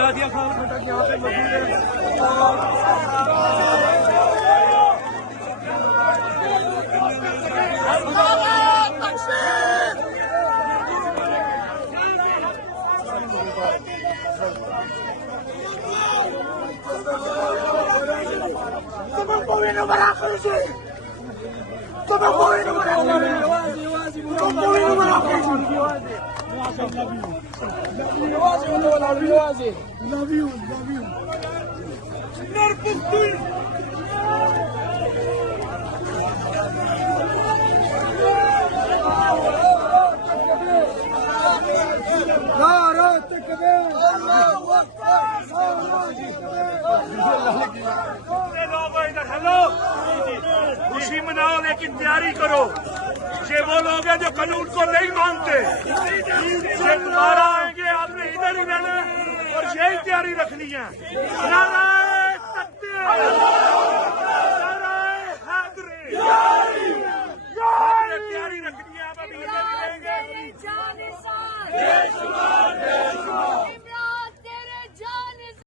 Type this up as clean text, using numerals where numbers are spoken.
नादिया खान खटक यहाँ पे मौजूद है। खुशी मनाओ लेकिन तैयारी करो। ये वो लोग हैं जो कानून को नहीं मानते। ये दोबारा आएंगे, आपने इधर ही रहना और यही तैयारी रखनी है। नारे तकबीर।